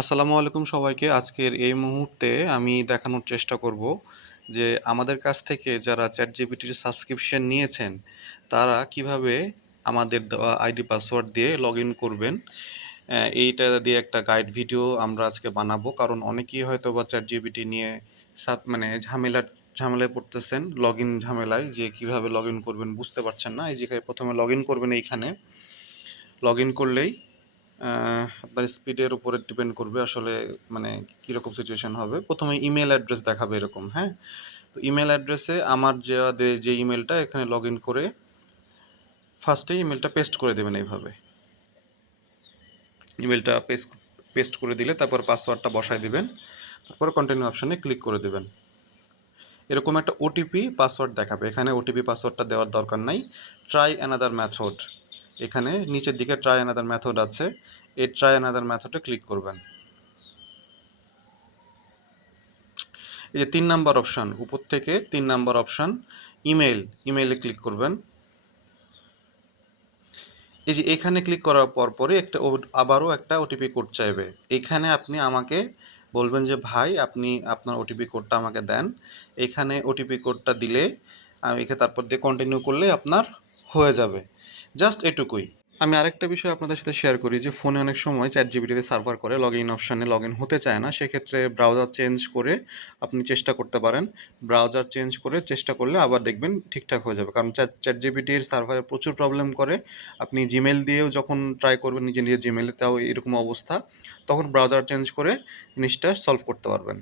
আসসালামু আলাইকুম সবাইকে। আজকের এই মুহূর্তে আমি দেখানোর চেষ্টা করব যে আমাদের কাছ থেকে যারা চ্যাটজিপিটির সাবস্ক্রিপশন নিয়েছেন তারা কিভাবে আমাদের দেওয়া আইডি পাসওয়ার্ড দিয়ে লগ ইন করবেন। এইটা দিয়ে একটা গাইড ভিডিও আমরা আজকে বানাবো, কারণ অনেকেই হয়তো বা চ্যাটজিপিটি নিয়ে মানে ঝামেলায় পড়তেছেন, লগ ইন ঝামেলায়, যে কিভাবে লগ ইন করবেন বুঝতে পারছেন না। এই জায়গায় প্রথমে লগ ইন করবেন। এইখানে লগ ইন করলেই আপনার স্পিডের উপরে ডিপেন্ড করবে আসলে, মানে কীরকম সিচুয়েশন হবে। প্রথমে ইমেল অ্যাড্রেস দেখাবে এরকম, হ্যাঁ। তো ইমেল অ্যাড্রেসে আমার যে ইমেলটা এখানে লগ ইন করে ফার্স্টেই ইমেলটা পেস্ট করে দেবেন এইভাবে। ইমেলটা পেস্ট করে দিলে তারপর পাসওয়ার্ডটা বসায় দিবেন, তারপর কন্টিনিউ অপশানে ক্লিক করে দেবেন। এরকম একটা ওটিপি পাসওয়ার্ড দেখাবে। এখানে ওটিপি পাসওয়ার্ডটা দেওয়ার দরকার নাই। ট্রাই অ্যানাদার মেথড, এখানে নিচের দিকে ট্রাই অ্যানাদার মেথড আছে, এই ট্রাই অ্যানাদার মেথডে ক্লিক করবেন। এই যে 3 নাম্বার অপশান, উপর থেকে 3 নাম্বার অপশান ইমেইলে ক্লিক করবেন। এই যে এখানে ক্লিক করার পরে আবারও একটা ওটিপি কোড চাইবে। এখানে আপনি আমাকে বলবেন যে ভাই আপনি আপনার ওটিপি কোডটা আমাকে দেন। এখানে ওটিপি কোডটা দিলে এখানে তারপর দিয়ে কন্টিনিউ করলে আপনার হয়ে যাবে। জাস্ট এটুকুই। আমি আরেকটা বিষয় আপনাদের সাথে শেয়ার করি যে ফোনে অনেক সময় চ্যাটজিপিটিতে সার্ভার করে লগ ইন অপশানে লগ ইন হতে চায় না। সেক্ষেত্রে ব্রাউজার চেঞ্জ করে আপনি চেষ্টা করতে পারেন। ব্রাউজার চেঞ্জ করে চেষ্টা করলে আবার দেখবেন ঠিকঠাক হয়ে যাবে, কারণ চ্যাটজিপিটির সার্ভারে প্রচুর প্রবলেম করে। আপনি জিমেল দিয়েও যখন ট্রাই করবেন নিজের জিমেলে, তাও এরকম অবস্থা, তখন ব্রাউজার চেঞ্জ করে জিনিসটা সলভ করতে পারবেন।